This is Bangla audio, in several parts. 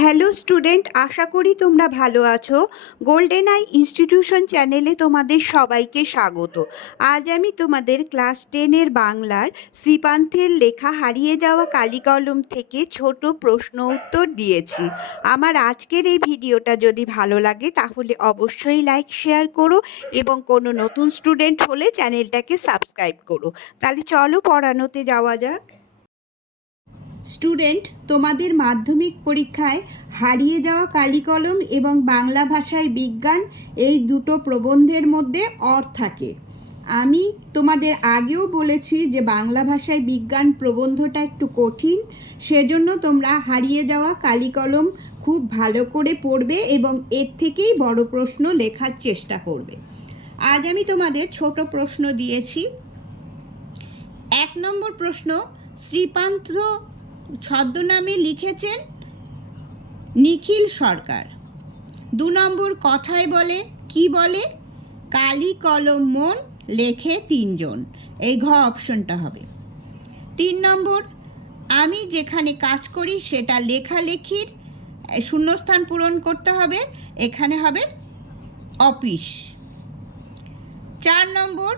হ্যালো স্টুডেন্ট, আশা করি তোমরা ভালো আছো। গোল্ডেন আই ইনস্টিটিউশন চ্যানেলে তোমাদের সবাইকে স্বাগত। আজ আমি তোমাদের ক্লাস 10-এর বাংলার শ্রীপান্থের লেখা হারিয়ে যাওয়া কালিকলম থেকে ছোট প্রশ্ন উত্তর দিয়েছি। আমার আজকের এই ভিডিওটা যদি ভালো লাগে তাহলে অবশ্যই লাইক শেয়ার করো এবং কোনো নতুন স্টুডেন্ট হলে চ্যানেলটাকে সাবস্ক্রাইব করো। তাহলে চলো পড়ানোতে যাওয়া যাক। স্টুডেন্ট, তোমাদের মাধ্যমিক পরীক্ষায় হারিয়ে যাওয়া কালিকলম এবং বাংলা ভাষায় বিজ্ঞান এই দুটো প্রবন্ধের মধ্যে অর থাকে। আমি তোমাদের আগেও বলেছি যে বাংলা ভাষায় বিজ্ঞান প্রবন্ধটা একটু কঠিন, সেজন্য তোমরা হারিয়ে যাওয়া কালিকলম খুব ভালো করে পড়বে এবং এর থেকেই বড় প্রশ্ন লেখার চেষ্টা করবে। আজ আমি তোমাদের ছোট প্রশ্ন দিয়েছি। 1 নম্বর প্রশ্ন, শ্রীপান্থ ছদ্মনামে লিখেছেন নিখিল সরকার। 2 নম্বর, কথায় বলে কি বলে? কালি কলম মন লেখে 3 জন। এই ঘ অপশনটা হবে। 3 নম্বর, আমি যেখানে কাজ করি সেটা লেখালেখির শূন্যস্থান পূরণ করতে হবে, এখানে হবে অফিস। 4 নম্বর,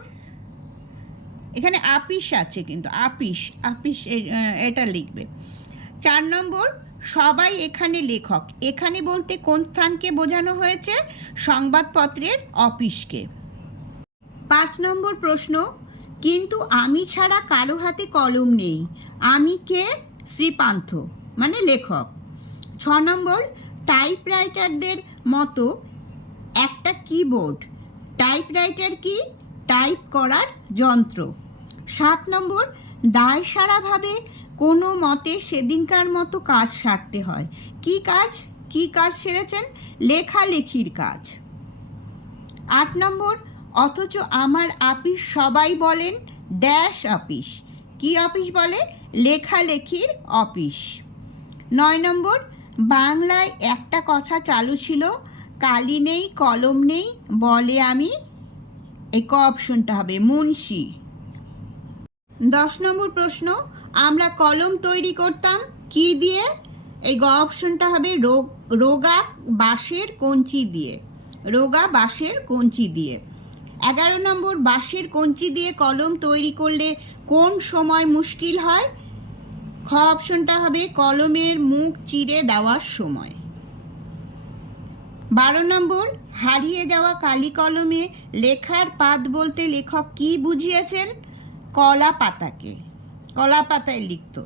এখানে আপিস আছে কিন্তু আপিস এটা লিখবে। 4 নম্বর, সবাই এখানে লেখক। এখানে বলতে কোন স্থানকে বোঝানো হয়েছে? সংবাদপত্রের অফিসকে। 5 নম্বর প্রশ্ন, কিন্তু আমি ছাড়া কারো হাতে কলম নেই, আমি কে? শ্রীপান্থ মানে লেখক। 6 নম্বর, টাইপরাইটারদের মতো একটা কিবোর্ড। টাইপরাইটার কি? টাইপ করার যন্ত্র। 7 নম্বর, দায়সারাভাবে কোনো মতে সেদিনকার মতো কাজ সারতে হয়। কি কাজ? কি কাজ সেরেছেন? লেখালেখির কাজ। 8 নম্বর, অথচ আমার আপিস সবাই বলেন ড্যাশ অফিস। কি অফিস বলে? লেখালেখির অফিস। 9 নম্বর, বাংলায় একটা কথা চালু ছিল, কালি নেই কলম নেই বলে আমি, এই ক অপশনটা হবে মুন্সি। 10 নম্বর প্রশ্ন, আমরা কলম তৈরি করতাম কি দিয়ে? এই গ অপশনটা হবে রোগা বাঁশের কঞ্চি দিয়ে। রোগা বাঁশের কঞ্চি দিয়ে। 11 নম্বর, বাঁশের কঞ্চি দিয়ে কলম তৈরি করলে কোন সময় মুশকিল হয়? খ অপশনটা হবে কলমের মুখ চিরে দেওয়ার সময়। 12 নম্বর, হারিয়ে যাওয়া কালি কলমে লেখার পাত বলতে লেখক কি বুঝিয়েছেন? কলা পাতাকে, কলা পাতায় লিখত।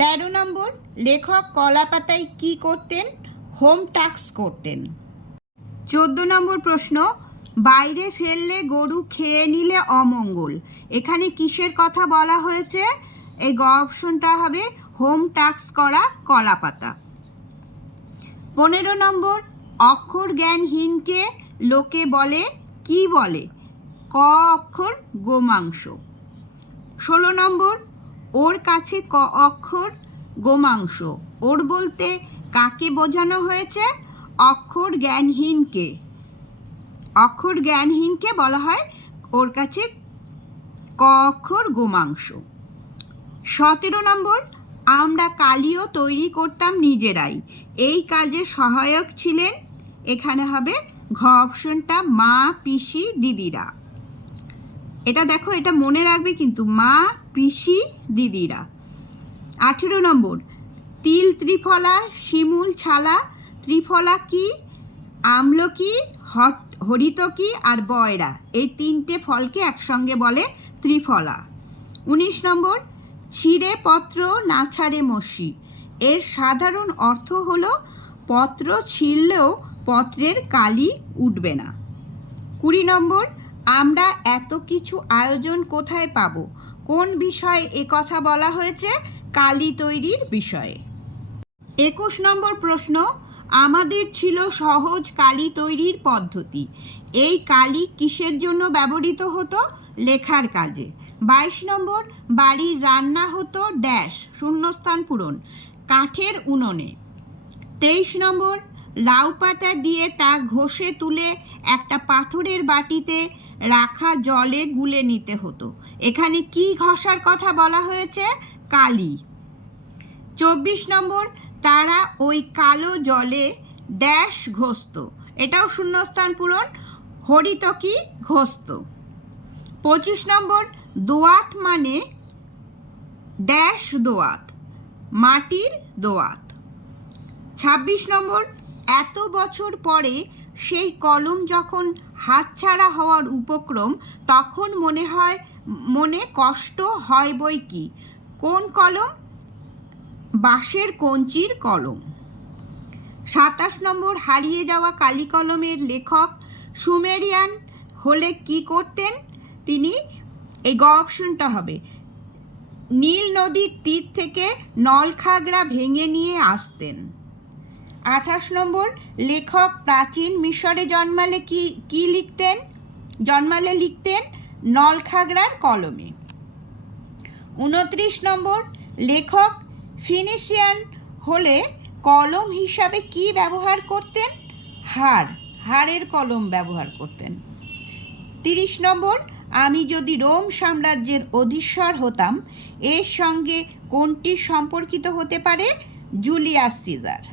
13 নম্বর, লেখক কলা পাতায় কি করতেন? হোম টাস্ক করতেন। 14 নম্বর প্রশ্ন, বাইরে ফেললে গরু খেয়ে নিলে অমঙ্গল। এখানে কিসের কথা বলা হয়েছে? এই গ অপশনটা হবে হোম টাস্ক করা কলা পাতা। 15 নম্বর, অক্ষর জ্ঞানহীনকে লোকে বলে কি বলে? ক অক্ষর গোমাংস। 16 নম্বর, ওর কাছে ক অক্ষর গোমাংস। ওর বলতে কাকে বোঝানো হয়েছে? অক্ষর জ্ঞানহীনকে। অক্ষর জ্ঞানহীনকে বলা হয় ওর কাছে ক অক্ষর গোমাংস। 17 নম্বর, আমরা কালিও তৈরি করতাম নিজেরাই। এই কাজে সহায়ক ছিলেন, এখানে হবে ঘ অপশনটা মা, পিসি, দিদিরা। এটা দেখো, এটা মনে রাখবে কিন্তু, মা, পিসি, দিদিরা। 18 নম্বর, তিল ত্রিফলা, শিমুল ছালা। ত্রিফলা কি? আমলকি, হরিতকি আর বয়রা, এই 3টে ফলকে একসঙ্গে বলে ত্রিফলা। 19 নম্বর, ছিঁড়ে পত্র না ছাড়ে মসি। এর সাধারণ অর্থ হলো পত্র ছিঁড়লেও পত্রের কালি উঠবে না। 20 নম্বর, আমরা এত কিছু আয়োজন কোথায় পাবো? কোন বিষয়ে এ কথা বলা হয়েছে? কালি তৈরির বিষয়ে। 21 নম্বর প্রশ্ন, আমাদের ছিল সহজ কালি তৈরির পদ্ধতি। এই কালি কিসের জন্য ব্যবহৃত হতো? লেখার কাজে। 22 নম্বর, বাড়ির রান্না হতো ড্যাশ, শূন্যস্থান পূরণ, কাঠের উনুনে। 23 নম্বর, লাউ পাতা দিয়ে তা ঘষে তুলে একটা পাথরের বাটিতে রাখা জলে গুলে নিতে হতো। এখানে কি ঘষার কথা বলা হয়েছে? কালি। 24 নম্বর, তারা ওই কালো জলে ড্যাশ ঘসত। এটাও শূন্যস্থান পূরণ, হরিতকি ঘসত। 25 নম্বর, দোয়াত মানে ড্যাশ দোয়াত, মাটির দোয়াত। 26 নম্বর, এত বছর পরে সেই কলম যখন হাতছাড়া হওয়ার উপক্রম, তখন মনে কষ্ট হয় বই কি। কোন কলম? বাঁশের কঞ্চির কলম। 27 নম্বর, হারিয়ে যাওয়া কালি কলমের লেখক সুমেরিয়ান হলে কি করতেন তিনি? এই গ অপশনটা হবে, নীল নদীর তীর থেকে নলখাগড়া ভেঙে নিয়ে আসতেন। 28 নম্বর, লেখক প্রাচীন মিশরে জন্মালে লিখতেন নলখাগড়ার কলমে। 29 নম্বর, লেখক ফিনিশিয়ান হলে কলম হিসাবে কি ব্যবহার করতেন? হাড়ের কলম ব্যবহার করতেন। 30 নম্বর, আমি যদি রোম সাম্রাজ্যের অধীশ্বর হতাম, এর সঙ্গে কোনটি সম্পর্কিত হতে পারে? Julius caesar.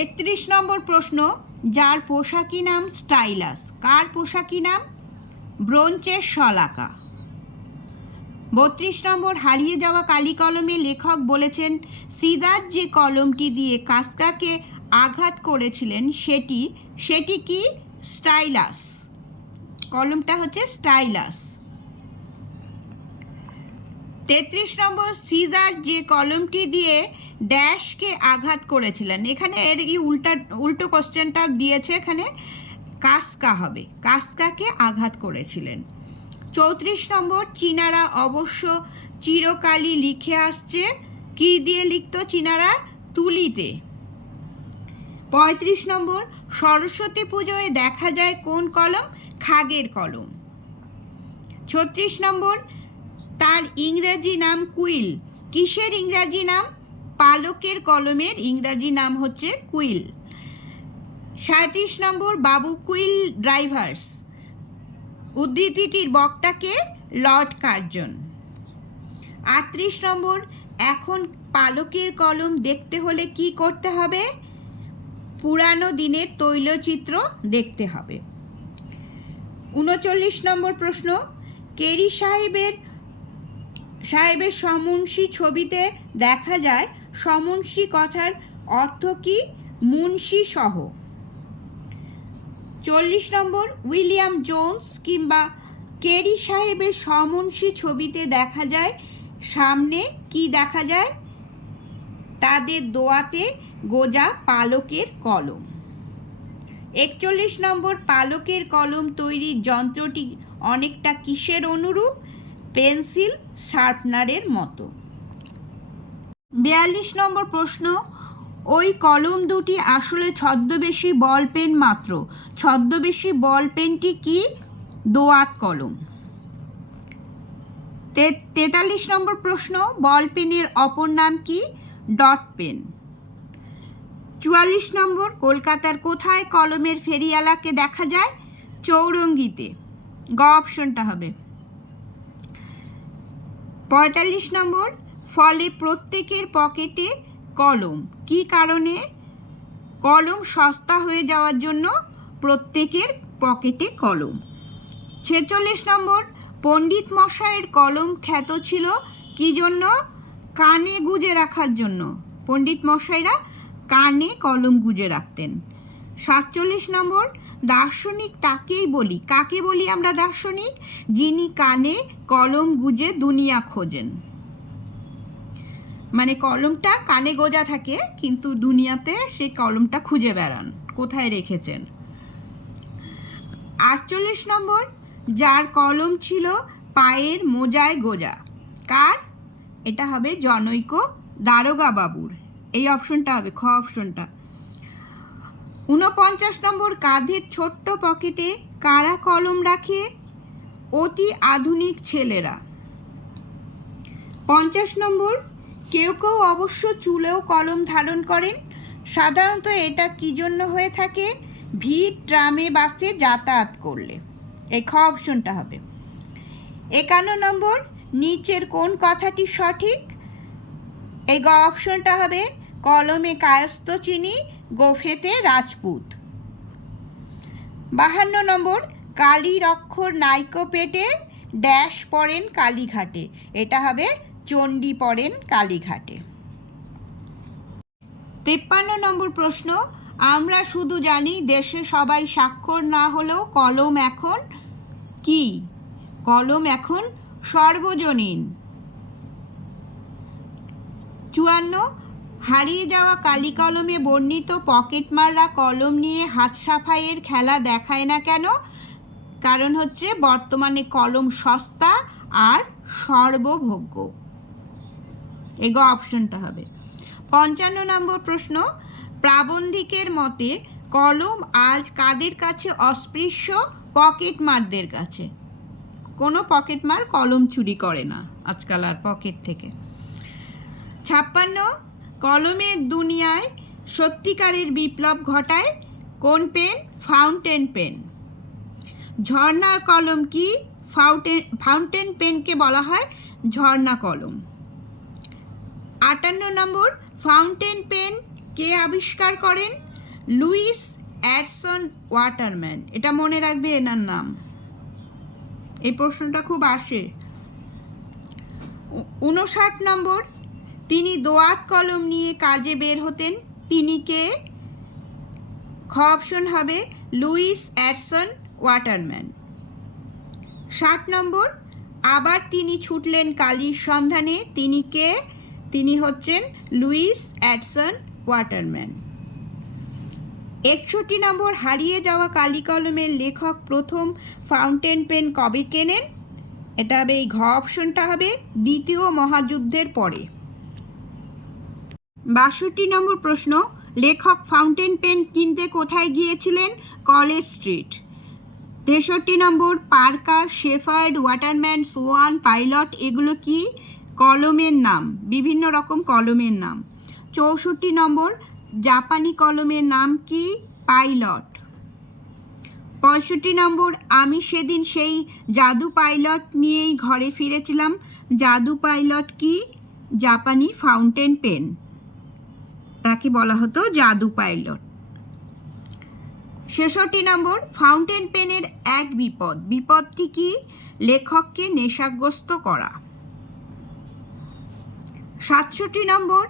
31 নম্বর প্রশ্ন, যার পোশাকি নাম স্টাইলাস, কার পোশাকি নাম? ব্রোঞ্চের শলাকা। 32 নম্বর, হারিয়ে যাওয়া কালি কলমে লেখক বলেছেন সিজার যে কলমটি দিয়ে কাফকাকে আঘাত করেছিলেন সেটি কি? স্টাইলাস। কলমটা হচ্ছে স্টাইলাস। 33 নম্বর, সিজার যে কলমটি দিয়ে ড্যাশকে আঘাত করেছিলেন, এখানে এর উল্টো কোশ্চেনটা দিয়েছে, এখানে কাফকা হবে, কাফকাকে আঘাত করেছিলেন। 34 নম্বর, চীনারা অবশ্য চিরকালই লিখে আসছে, কি দিয়ে লিখত চীনারা? তুলিতে। 35 নম্বর, সরস্বতী পুজোয় দেখা যায় কোন কলম? খাগের কলম। 36 নম্বর, তার ইংরেজি নাম কুইল, কিসের ইংরাজি নাম? পালকের কলমের ইংরাজি নাম হচ্ছে কুইল। 37 নম্বর, বাবু কুইল ড্রাইভার্স উদ্ধৃতিটির বক্তাকে লর্ড কার্জন। 38 নম্বর, এখন পালকের কলম দেখতে হলে কি করতে হবে? পুরানো দিনের তৈলচিত্র দেখতে হবে। 39 নম্বর প্রশ্ন, কেরি সাহেবের সমুন্সি ছবিতে দেখা যায় সমুন্সি কথার অর্থ কি? মুন্সি সহ। 40 নম্বর, উইলিয়াম জোন্স কিংবা কেরি সাহেবের সমুন্সি ছবিতে দেখা যায় সামনে কি দেখা যায়? তাদের দোয়াতে গোজা পালকের কলম। 41 নম্বর, পালকের কলম তৈরির যন্ত্রটি অনেকটা কিসের অনুরূপ? পেন্সিল শার্পনারের মতো। 42 নম্বর প্রশ্ন, ওই কলম দুটি আসলে ছদ্মবেশী বল পেন মাত্র, ছদ্মবেশী বল পেনটি কি? দোয়াত কলম। 43 নম্বর প্রশ্ন, বল পেনের অপর নাম কি? Dot pen. 44 নম্বর, কলকাতার কোথায় কলমের ফেরিওয়ালাকে দেখা যায়? চৌরঙ্গিতে। গ অপশনটা হবে। 45 নম্বর, ফলে প্রত্যেকের পকেটে কলম, কি কারণে? কলম সস্তা হয়ে যাওয়ার জন্য প্রত্যেকের পকেটে কলম। 46 নম্বর, পণ্ডিত মশাইয়ের কলম খ্যাত ছিল কি জন্য? কানে গুজে রাখার জন্য। পণ্ডিত মশাইরা কানে কলম গুজে রাখতেন। 47 নম্বর, দার্শনিক তাকেই বলি, কাকে বলি আমরা দার্শনিক? যিনি কানে কলম গুজে দুনিয়া খোঁজেন, মানে কলমটা কানে গোজা থাকে কিন্তু দুনিয়াতে সেই কলমটা খুঁজে বেড়ান কোথায় রেখেছেন। 48 নম্বর, যার কলম ছিল পায়ের মোজায় গোজা, কার? এটা হবে জনৈক দারোগা বাবুর, এই অপশনটা হবে খ অপশনটা। 49 নম্বর, কাঁধের ছোট্ট পকেটে কারা কলম রাখে? অতি আধুনিক ছেলেরা। 50 নম্বর, কেউ কেউ অবশ্য চুলেও কলম ধারণ করেন, সাধারণত এটা কি জন্য হয়ে থাকে? ভিড় ট্রামে বাসে যাতায়াত করলে, এই খ অপশনটা হবে। 51 নম্বর, নিচের কোন কথাটি সঠিক? এই গ অপশনটা হবে কলমে কায়স্থ চিনি, গোফেতে রাজপুত। 52 নম্বর, কালীর অক্ষর নাইকো পেটে, ড্যাশ পড়েন কালীঘাটে। এটা হবে চণ্ডী পড়েন কালীঘাটে। 53 নম্বর প্রশ্ন, আমরা শুধু জানি দেশে সবাই স্বাক্ষর না হলেও কলম এখন কি? কলম এখন সর্বজনীন। 54, হারিয়ে যাওয়া কালি কলমে বর্ণিত পকেটমাররা কলম নিয়ে হাত সাফাইয়ের খেলা দেখায় না কেন? কারণ হচ্ছে বর্তমানে কলম সস্তা আর সর্বভোগ্য। এই গ অপশনটা হবে। 55 নম্বর প্রশ্ন, প্রাবন্ধিকের মতে কলম আজ কাদের কাছে অস্পৃশ্য? পকেটমারদের কাছে। কোনো পকেটমার কলম চুরি করে না আজকাল আর পকেট থেকে। 56, কলমের দুনিয়ায় সত্যিকারের বিপ্লব ঘটায় কোন পেন? Fountain pen. ঝর্ণার কলম কি? ফাউন্টেন পেনকে বলা হয় ঝর্ণা কলম। 58 নম্বর, ফাউন্টেন পেন কে আবিষ্কার করেন? Lewis Edson Waterman. এটা মনে রাখবে এনার নাম, এই প্রশ্নটা খুব আসে। 59 নম্বর, তিনি দোয়াত কলম নিয়ে কাজে বের হতেন, তিনি কে? খ অপশন হবে লুইস অ্যাডসন ওয়াটারম্যান। 60 নম্বর, আবার তিনি ছুটলেন কালির সন্ধানে, তিনি কে? তিনি হচ্ছেন লুইস অ্যাডসন ওয়াটারম্যান। 61 নম্বর, হারিয়ে যাওয়া কালি কলমের লেখক প্রথম ফাউন্টেন পেন কবে কেনেন? এটা হবে এই ঘ অপশনটা হবে দ্বিতীয় মহাযুদ্ধের পরে। 62 নম্বর প্রশ্ন, লেখক ফাউন্টেন পেন কিনতে কোথায় গিয়েছিলেন? College Street. 63 number, Parker, Sheaffer, Waterman, Swan, Pilot এগুলো কি? কলমের নাম, বিভিন্ন রকম কলমের নাম। 64 নম্বর, জাপানি কলমের নাম কি? পাইলট। 65 নম্বর, আমি সেদিন সেই জাদু পাইলট নিয়েই ঘরে ফিরেছিলাম, জাদু পাইলট কি? জাপানি ফাউন্টেন পেন, তাকে বলা হতো জাদু পাইলট। 66 নম্বর, ফাউন্টেন পেনের এক বিপদ, বিপদটি কি? লেখককে নেশাগ্রস্ত করা। 67 নম্বর,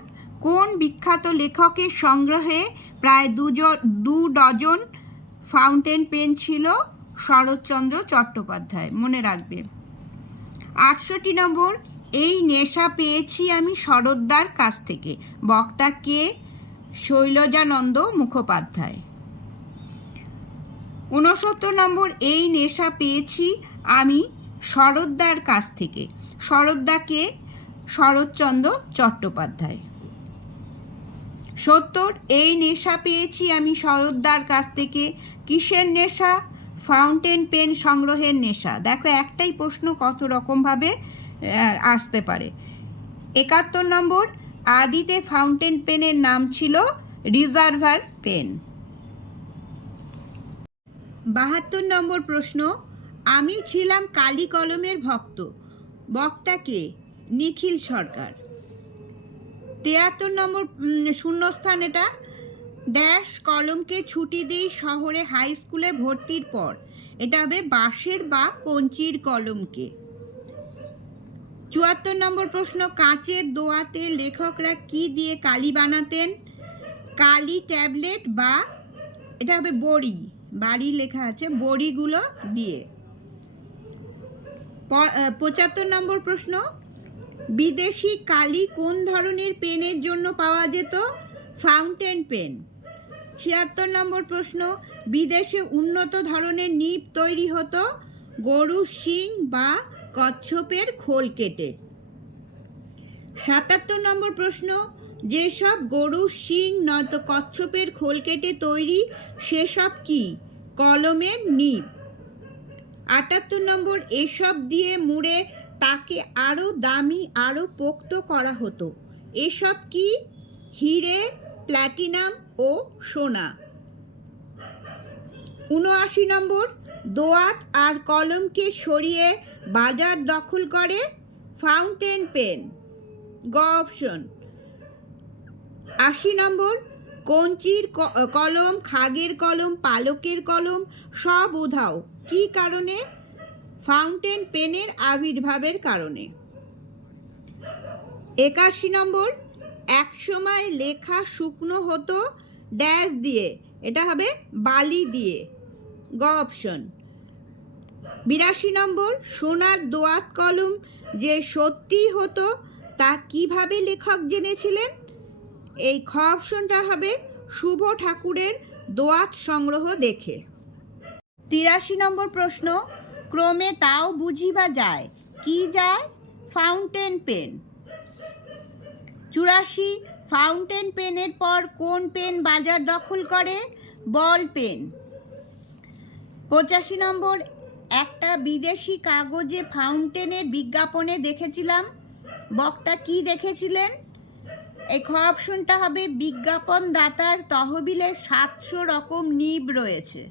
কোন বিখ্যাত লেখকের সংগ্রহে প্রায় 2 ডজন ফাউন্টেন পেন ছিল? শরৎচন্দ্র চট্টোপাধ্যায়, মনে রাখবে। 68 নম্বর, এই নেশা পেয়েছি আমি শরৎদার কাছ থেকে, বক্তা কে? শৈলজানন্দ মুখোপাধ্যায়। 69 নম্বর, এই নেশা পেয়েছি আমি শরৎদার কাছ থেকে, শরৎদা কে? শরৎচন্দ্র চট্টোপাধ্যায়। 70, এই নেশা পেয়েছি আমি শরৎদার কাছ থেকে, কিসের নেশা? ফাউন্টেন পেন সংগ্রহের নেশা। দেখো একটাই প্রশ্ন কত রকমভাবে আসতে পারে। 71 নম্বর, আদিতে ফাউন্টেন পেনের নাম ছিল রিজার্ভার পেন। 72 নম্বর প্রশ্ন, আমি ছিলাম কালি কলমের ভক্ত, বক্তা কে? নিখিল সরকার। 73 নম্বর শূন্যস্থান, এটা ড্যাশ কলমকে ছুটি দিই শহরে হাই স্কুলে ভর্তির পর, এটা হবে বাঁশের বা কঞ্চির কলমকে। 74 নম্বর প্রশ্ন, কাঁচের দোয়াতে লেখকরা কি দিয়ে কালি বানাতেন? কালি ট্যাবলেট বা এটা হবে বড়ি, বাড়ি লেখা আছে, বড়িগুলো দিয়ে। 75 নম্বর প্রশ্ন, বিদেশি কালি কোন ধরনের পেনের জন্য পাওয়া যেত? Fountain pen. 76 নম্বর প্রশ্ন, বিদেশে উন্নত ধরনের নিব তৈরি হতো গরুর শিং বা কচ্ছপের খোল কেটে। 77 নম্বর প্রশ্ন, যেসব গরুর শিং নয়তো কচ্ছপের খোল কেটে তৈরি সেসব কি? কলমের নিব। 78 নম্বর, এসব দিয়ে মুড়ে তাকে আরও দামি আরও পোক্ত করা হতো, এসব কি? হিরে, প্ল্যাটিনাম ও সোনা। 79 নম্বর, দোয়াত আর কলমকে সরিয়ে বাজার দখল করে ফাউন্টেন পেন। গ অপশন। 80 নম্বর, কঞ্চির কলম, খাগের কলম, পালকের কলম সব উধাও কি কারণে? ফাউন্টেন পেনের আবির্ভাবের কারণে। 81 নম্বর, একসময় লেখা শুকনো হতো ড্যাশ দিয়ে, এটা হবে বালি দিয়ে, গ অপশন। 82 নম্বর, সোনার দোয়াত কলম যে সত্যি হতো তা কিভাবে লেখক জেনেছিলেন? এই খ অপশনটা হবে শুভ ঠাকুরের দোয়াত সংগ্রহ দেখে। 83 নম্বর প্রশ্ন, ক্রমে তাও বুঝিবা যায়, কি যায়? Fountain pen. 84, ফাউন্টেন পেনের পর কোন পেন বাজার দখল করে? Ball pen. 85 নম্বর, একটা বিদেশি কাগজে ফাউন্টেনের বিজ্ঞাপনে দেখেছিলাম, বক্তা কি দেখেছিলেন? এই খ অপশনটা হবে বিজ্ঞাপন দাতার তহবিলে 700 রকম নিব রয়েছে।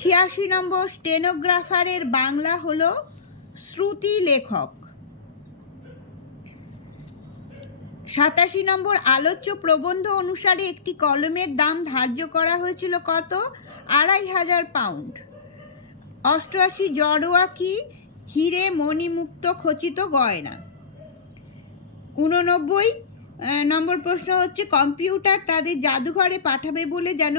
86 নম্বর, স্টেনোগ্রাফারের বাংলা হলো শ্রুতি লেখক। 87 নম্বর, আলোচ্য প্রবন্ধ অনুসারে একটি কলমের দাম ধার্য করা হয়েছিল কত? 2500 পাউন্ড। 88, জড়োয়া কি? হিরে মণিমুক্ত খচিত গয়না। 89 নম্বর প্রশ্ন হচ্ছে, কম্পিউটার তাদের জাদুঘরে পাঠাবে বলে যেন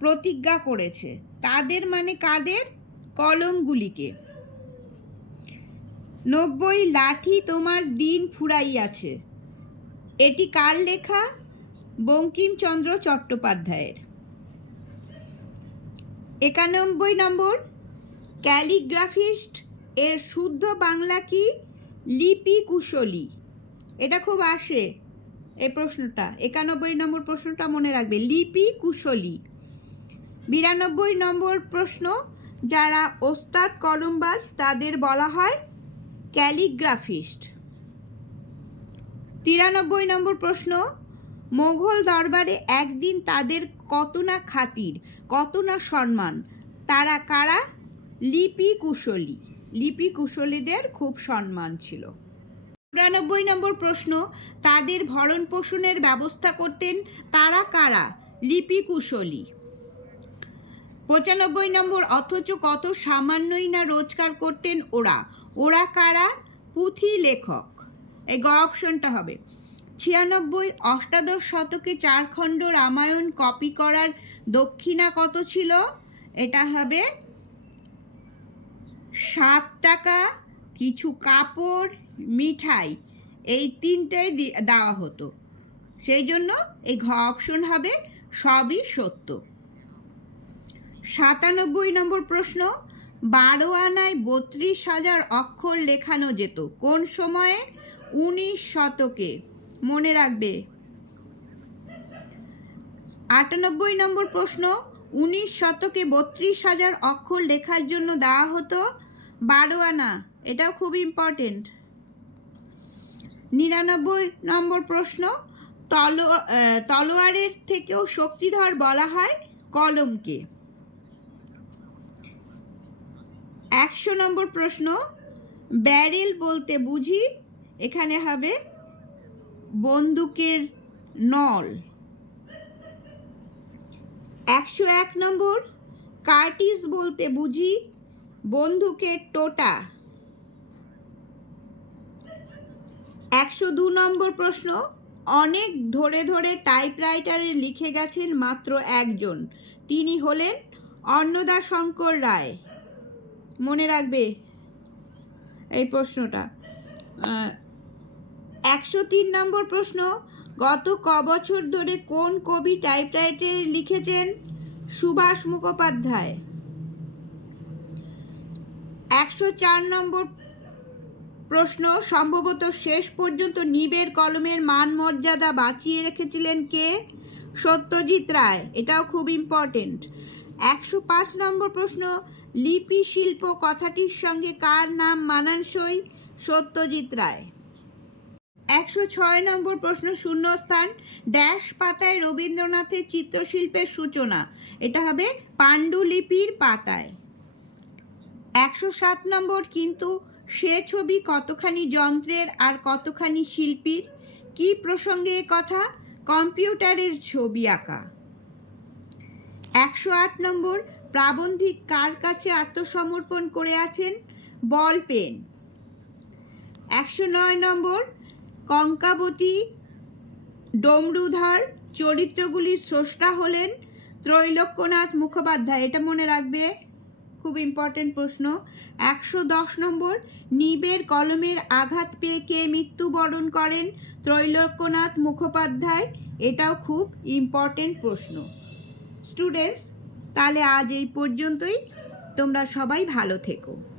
প্রতিজ্ঞা করেছে, তাদের মানে কাদের? কলমগুলিকে। 90, লাঠি তোমার দিন ফুরাইয়াছে, এটি কার লেখা? বঙ্কিমচন্দ্র চট্টোপাধ্যায়ের। 91 নম্বর, ক্যালিগ্রাফিস্ট এর শুদ্ধ বাংলা কি? লিপি কুশলী। এটা খুব আসে এই প্রশ্নটা, 91 নম্বর প্রশ্নটা মনে রাখবে, লিপি কুশলী। 92 নম্বর প্রশ্ন, যারা ওস্তাদ কলমবাজ তাদের বলা হয় ক্যালিগ্রাফিস্ট। 93 নম্বর প্রশ্ন, মোগল দরবারে একদিন তাদের কত না খাতির, কত না সম্মান, তারা কারা? লিপি কুশলী। লিপি কুশলীদের খুব সম্মান ছিল। 94 নম্বর প্রশ্ন, তাদের ভরণ পোষণের ব্যবস্থা করতেন, তারা কারা? লিপি কুশলী। 95 নম্বর, অথচ কত সামান্যই না রোজগার করতেন ওরা, ওরা কারা? পুঁথি লেখক। এই গ অপশনটা হবে। 96, অষ্টাদশ শতকে 4 খণ্ড রামায়ণ কপি করার দক্ষিণা কত ছিল? এটা হবে 7 টাকা, কিছু কাপড়, মিঠাই, এই তিনটাই দেওয়া হতো, সেই জন্য এই ঘ অপশন হবে সবই সত্য। 97 নম্বর প্রশ্ন, 12 আনায় 32,000 অক্ষর লেখানো যেত, কোন সময়ে? 19 শতকে, মনে রাখবে। 98 নম্বর প্রশ্ন, 19 শতকে 32,000 অক্ষর লেখার জন্য দেওয়া হতো 12 আনা, এটাও খুব ইম্পর্টেন্ট। 99 নম্বর প্রশ্ন, তলোয়ারের থেকেও শক্তিধর বলা হয় কলমকে। 100 নম্বর প্রশ্ন, ব্যারেল বলতে বুঝি, এখানে হবে বন্দুকের নল। 101 নম্বর, কার্টিজ বলতে বুঝি, বন্দুকের টোটা। 102 নম্বর প্রশ্ন, অনেক ধরে ধরে টাইপরাইটারে লিখে গেছেন মাত্র একজন, তিনি হলেন অন্নদাশঙ্কর রায়, মনে রাখবে এই প্রশ্নটা। 103 নম্বর প্রশ্ন, গত ক বছর ধরে কোন কবি টাইপরাইটারে লিখেছেন? সুভাষ মুখোপাধ্যায়। 104 নম্বর প্রশ্ন, সম্ভবত শেষ পর্যন্ত নিবের কলমের মান মর্যাদা বাঁচিয়ে রেখেছিলেন কে? সত্যজিৎ রায়, এটাও খুব ইম্পর্টেন্ট। 105 নম্বর প্রশ্ন, লিপি শিল্প কথাটির সঙ্গে কার নাম মানানসই? সত্যজিৎ রায়। 106 নম্বর প্রশ্ন, শূন্যস্থান, ড্যাশ পাতায় রবীন্দ্রনাথের চিত্রশিল্পের সূচনা, এটা হবে পাণ্ডুলিপির পাতায়। 107 নম্বর, কিন্তু সে ছবি কতখানি যন্ত্রের আর কতখানি শিল্পীর, কি প্রসঙ্গে এ কথা? কম্পিউটারের ছবি আঁকা। 108 নম্বর, প্রাবন্ধিক কার কাছে আত্মসমর্পণ করে আছেন? Ball pen. 109 নম্বর, কঙ্কাবতী ডমরুধর চরিত্রগুলির স্রষ্টা হলেন ত্রৈলোক্যনাথ মুখোপাধ্যায়। এটা মনে রাখবে, খুব ইম্পর্টেন্ট প্রশ্ন। 110 নম্বর, নিবের কলমের আঘাত পেয়ে কে মৃত্যুবরণ করেন? ত্রৈলোক্যনাথ মুখোপাধ্যায়। এটাও খুব ইম্পর্টেন্ট প্রশ্ন। স্টুডেন্টস, তাহলে আজ এই পর্যন্তই। তোমরা সবাই ভালো থেকো।